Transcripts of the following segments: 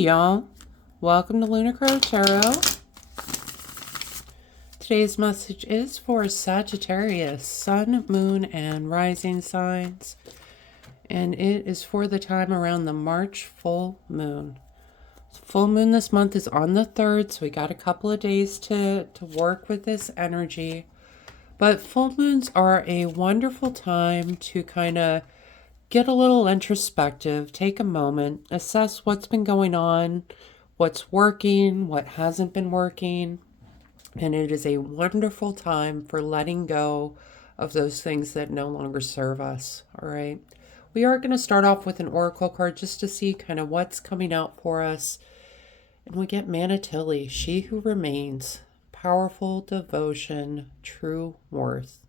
y'all. Welcome to Lunar Tarot. Today's message is for Sagittarius, Sun, Moon, and Rising signs. And it is for the time around the March full moon. Full moon this month is on the 3rd, so we got a couple of days to work with this energy. But full moons are a wonderful time to kind of get a little introspective, take a moment, assess what's been going on, what's working, what hasn't been working. And it is a wonderful time for letting go of those things that no longer serve us. All right. We are going to start off with an oracle card just to see kind of what's coming out for us. And we get Manatili, she who remains, powerful devotion, true worth.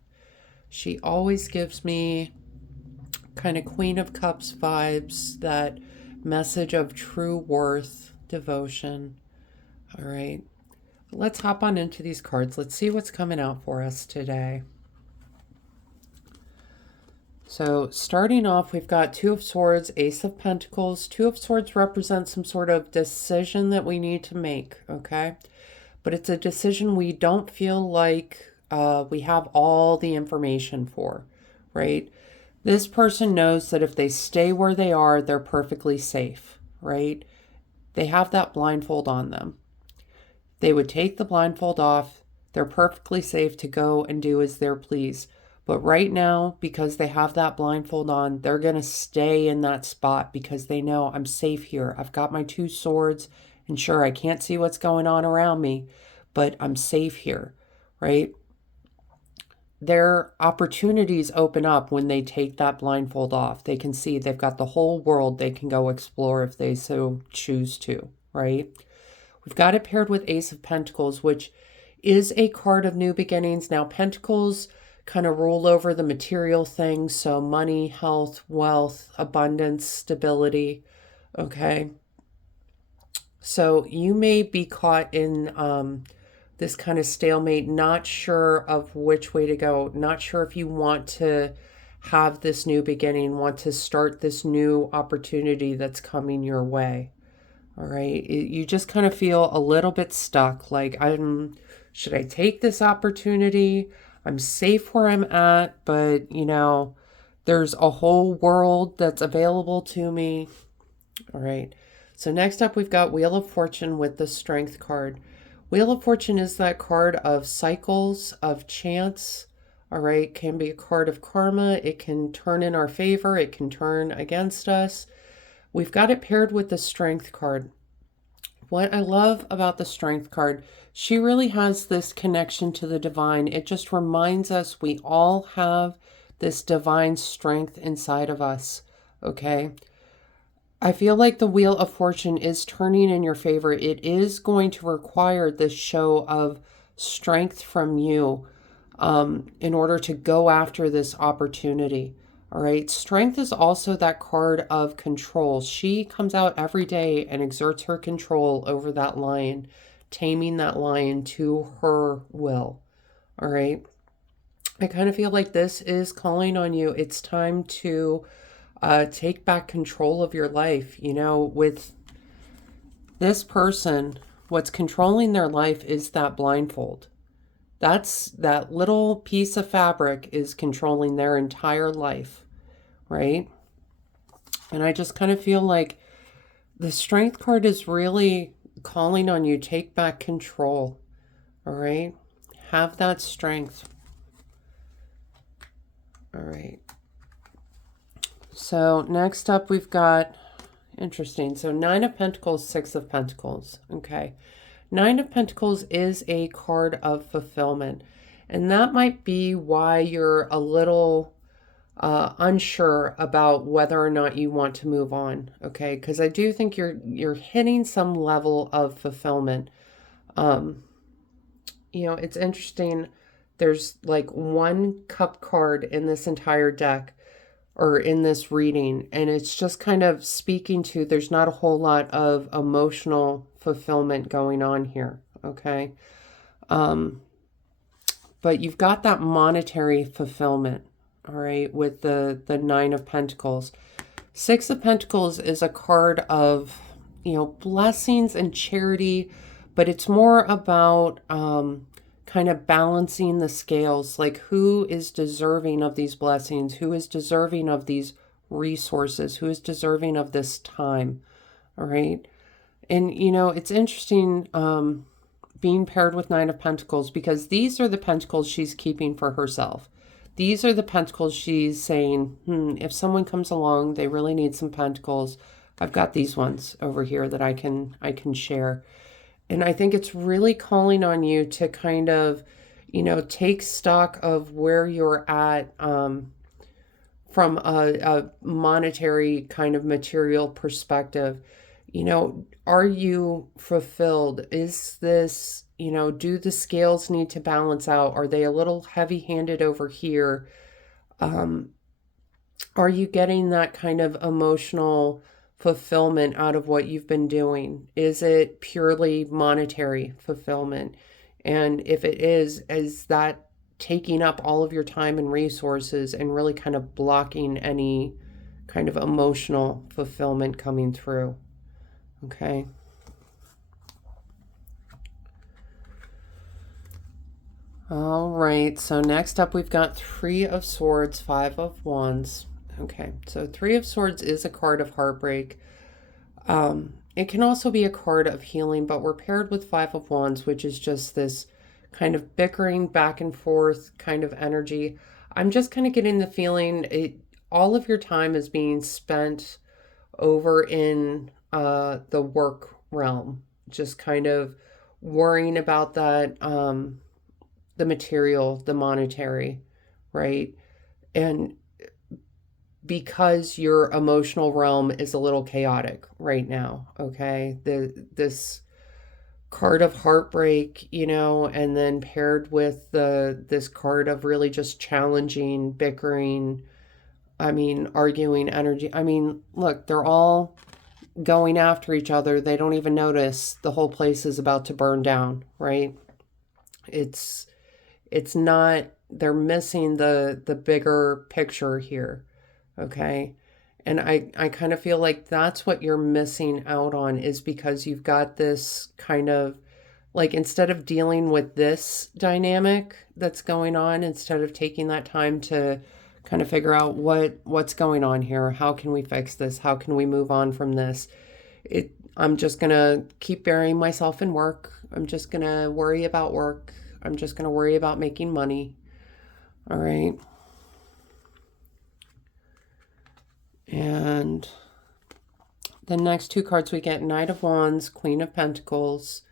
She always gives me kind of Queen of Cups vibes, that message of true worth, devotion. All right, let's hop on into these cards. Let's see what's coming out for us today. So starting off, we've got Two of Swords, Ace of Pentacles. Two of Swords represents some sort of decision that we need to make, okay? But it's a decision we don't feel like we have all the information for, right? This person knows that if they stay where they are, they're perfectly safe, right? They have that blindfold on them. They would take the blindfold off. They're perfectly safe to go and do as they're pleased. But right now, because they have that blindfold on, they're going to stay in that spot because they know I'm safe here. I've got my two swords, and sure, I can't see what's going on around me, but I'm safe here, right? Their opportunities open up when they take that blindfold off. They can see they've got the whole world they can go explore if they so choose to, right? We've got it paired with Ace of Pentacles, which is a card of new beginnings. Now, Pentacles kind of rule over the material things, so money, health, wealth, abundance, stability, okay? So you may be caught in this kind of stalemate, not sure of which way to go, not sure if you want to have this new beginning, want to start this new opportunity that's coming your way. All right. You just kind of feel a little bit stuck. Like, should I take this opportunity? I'm safe where I'm at, but you know, there's a whole world that's available to me. All right. So next up, we've got Wheel of Fortune with the Strength card. Wheel of Fortune is that card of cycles, of chance, all right? Can be a card of karma. It can turn in our favor. It can turn against us. We've got it paired with the Strength card. What I love about the Strength card, she really has this connection to the divine. It just reminds us we all have this divine strength inside of us, okay? I feel like the Wheel of Fortune is turning in your favor. It is going to require this show of strength from you in order to go after this opportunity. All right. Strength is also that card of control. She comes out every day and exerts her control over that lion, taming that lion to her will. All right. I kind of feel like this is calling on you. It's time to take back control of your life. You know, with this person, what's controlling their life is that blindfold. That little piece of fabric is controlling their entire life, right? And I just kind of feel like the Strength card is really calling on you, take back control, all right? Have that strength. All right. So next up, we've got, interesting, so Nine of Pentacles, Six of Pentacles, okay. Nine of Pentacles is a card of fulfillment, and that might be why you're a little unsure about whether or not you want to move on, okay, because I do think you're hitting some level of fulfillment. You know, it's interesting, there's like one cup card in this entire deck, or in this reading, and it's just kind of speaking to there's not a whole lot of emotional fulfillment going on here, okay? But you've got that monetary fulfillment, all right, with the Nine of Pentacles. Six of Pentacles is a card of blessings and charity, but it's more about kind of balancing the scales, like who is deserving of these blessings, who is deserving of these resources, who is deserving of this time. All right. And, it's interesting being paired with Nine of Pentacles, because these are the pentacles she's keeping for herself. These are the pentacles she's saying, if someone comes along, they really need some pentacles. I've got these ones over here that I can share. And I think it's really calling on you to kind of, take stock of where you're at from a monetary kind of material perspective. Are you fulfilled? Is this, do the scales need to balance out? Are they a little heavy-handed over here? Are you getting that kind of emotional fulfillment out of what you've been doing? Is it purely monetary fulfillment? And if it is that taking up all of your time and resources and really kind of blocking any kind of emotional fulfillment coming through? Okay. All right. So next up, we've got Three of Swords, Five of Wands. Okay. So Three of Swords is a card of heartbreak. It can also be a card of healing, but we're paired with Five of Wands, which is just this kind of bickering back and forth kind of energy. I'm just kind of getting the feeling all of your time is being spent over in the work realm, just kind of worrying about that, the material, the monetary, right? And because your emotional realm is a little chaotic right now, okay? This card of heartbreak, and then paired with this card of really just challenging, bickering, arguing energy. Look, they're all going after each other. They don't even notice the whole place is about to burn down, right? It's not, they're missing the bigger picture here, okay? And I kind of feel like that's what you're missing out on, is because you've got this kind of, like, instead of dealing with this dynamic that's going on, instead of taking that time to kind of figure out what's going on here, how can we fix this, how can we move on from this, I'm just going to keep burying myself in work. I'm just going to worry about work. I'm just going to worry about making money. All right. And the next two cards we get, Knight of Wands, Queen of Pentacles.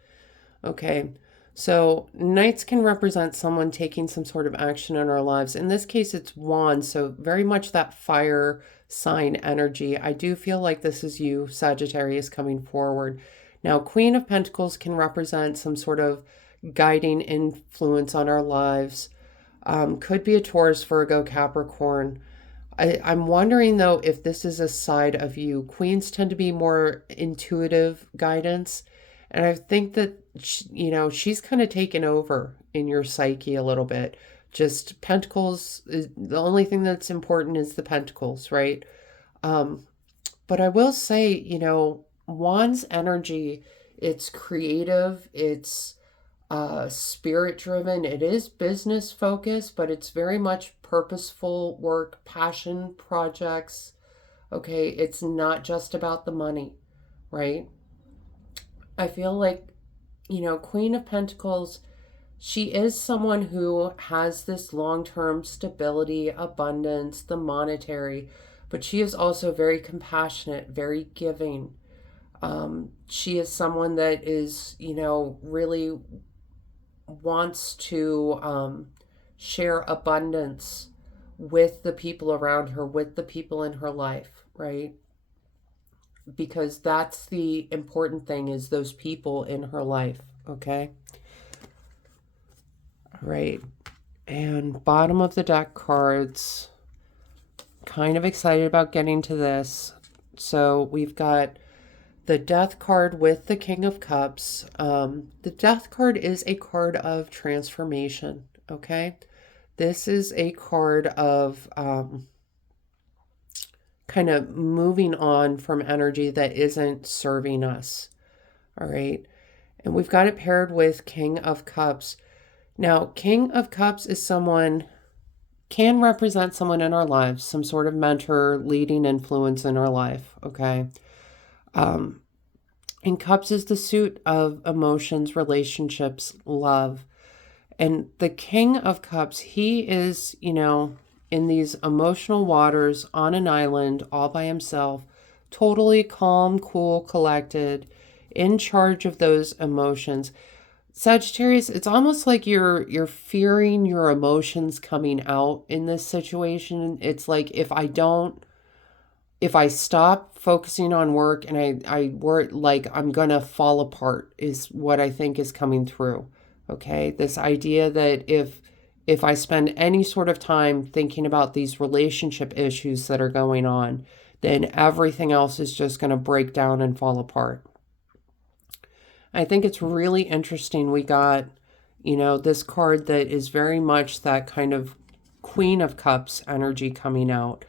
Okay. So knights can represent someone taking some sort of action in our lives. In this case, it's wands. So very much that fire sign energy. I do feel like this is you, Sagittarius, coming forward. Now, Queen of Pentacles can represent some sort of guiding influence on our lives. Could be a Taurus, Virgo, Capricorn. I'm wondering, though, if this is a side of you. Queens tend to be more intuitive guidance. And I think that, she's kind of taken over in your psyche a little bit. Just Pentacles, the only thing that's important is the Pentacles, right? But I will say, Wands energy, it's creative, it's spirit driven, it is business focused, but it's very much purposeful work, passion projects. Okay, it's not just about the money, right? I feel like, Queen of Pentacles, she is someone who has this long-term stability, abundance, the monetary, but she is also very compassionate, very giving. She is someone that is, really wants to share abundance with the people around her, with the people in her life, right? Because that's the important thing, is those people in her life, okay? All right. And bottom of the deck cards, kind of excited about getting to this. So we've got the Death card with the King of Cups. The Death card is a card of transformation, okay? This is a card of kind of moving on from energy that isn't serving us. All right. And we've got it paired with King of Cups. Now, King of Cups is someone, can represent someone in our lives, some sort of mentor, leading influence in our life. Okay. Um, and Cups is the suit of emotions, relationships, love. And the King of Cups, he is, in these emotional waters on an island all by himself, totally calm, cool, collected, in charge of those emotions. Sagittarius, it's almost like you're fearing your emotions coming out in this situation. It's like if I stop focusing on work and I work, like I'm gonna fall apart is what I think is coming through. Okay. This idea that if I spend any sort of time thinking about these relationship issues that are going on, then everything else is just gonna break down and fall apart. I think it's really interesting. We got, this card that is very much that kind of Queen of Cups energy coming out,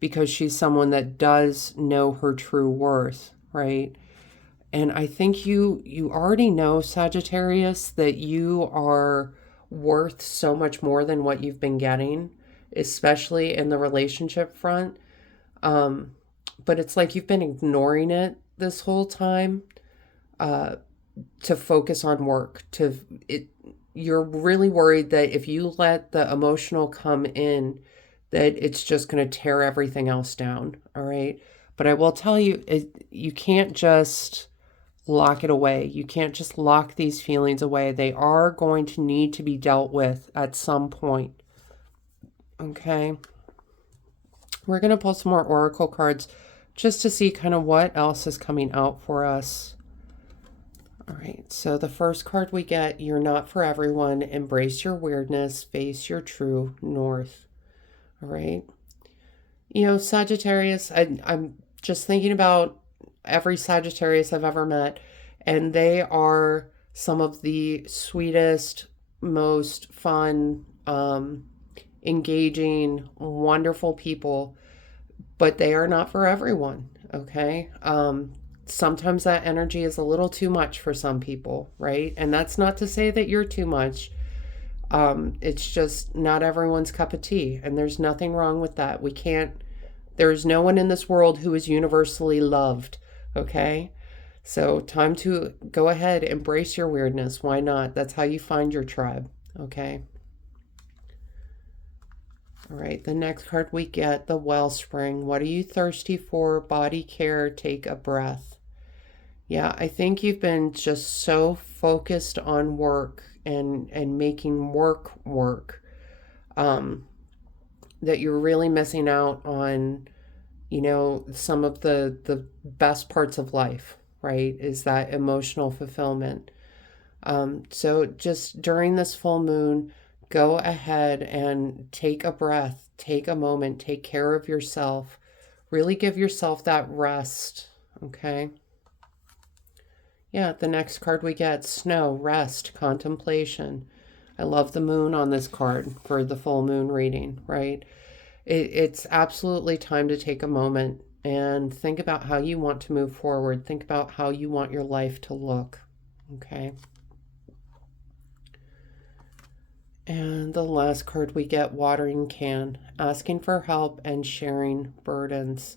because she's someone that does know her true worth, right? And I think you already know, Sagittarius, that you are worth so much more than what you've been getting, especially in the relationship front. But it's like you've been ignoring it this whole time, uh, to focus on work. You're really worried that if you let the emotional come in, that it's just going to tear everything else down. All right. But I will tell you, you can't just lock it away. You can't just lock these feelings away. They are going to need to be dealt with at some point. Okay. We're going to pull some more oracle cards just to see kind of what else is coming out for us. All right, so the first card we get, you're not for everyone. Embrace your weirdness, face your true north. All right. Sagittarius, I'm just thinking about every Sagittarius I've ever met, and they are some of the sweetest, most fun, engaging, wonderful people, but they are not for everyone. Okay. Sometimes that energy is a little too much for some people, right? And that's not to say that you're too much. It's just not everyone's cup of tea, and there's nothing wrong with that. There's no one in this world who is universally loved, okay? So time to go ahead, embrace your weirdness. Why not? That's how you find your tribe, okay? All right, the next card we get, the Wellspring. What are you thirsty for? Body care, take a breath. Yeah, I think you've been just so focused on work and making work, that you're really missing out on, some of the best parts of life, right? Is that emotional fulfillment. So just during this full moon, go ahead and take a breath, take a moment, take care of yourself, really give yourself that rest, okay? Yeah, the next card we get, Snow, rest, contemplation. I love the moon on this card for the full moon reading, right? It's absolutely time to take a moment and think about how you want to move forward. Think about how you want your life to look, okay? And the last card we get, watering can, asking for help and sharing burdens.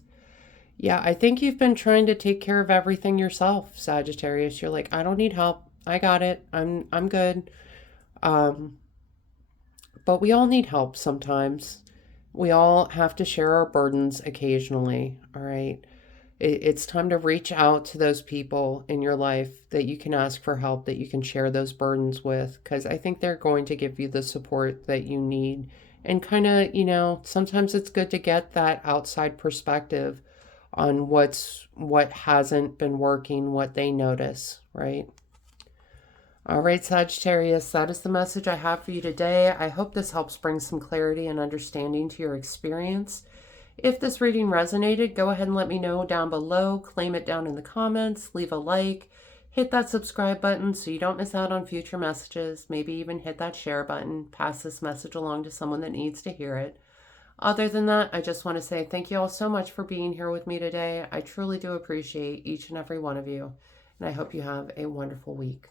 Yeah, I think you've been trying to take care of everything yourself, Sagittarius. You're like, I don't need help. I got it. I'm good. Um, but we all need help sometimes. We all have to share our burdens occasionally, all right? It's time to reach out to those people in your life that you can ask for help, that you can share those burdens with, because I think they're going to give you the support that you need. And kind of, sometimes it's good to get that outside perspective on what hasn't been working, what they notice, right? All right, Sagittarius, that is the message I have for you today. I hope this helps bring some clarity and understanding to your experience. If this reading resonated, go ahead and let me know down below. Claim it down in the comments, leave a like, hit that subscribe button so you don't miss out on future messages. Maybe even hit that share button, pass this message along to someone that needs to hear it. Other than that, I just want to say thank you all so much for being here with me today. I truly do appreciate each and every one of you, and I hope you have a wonderful week.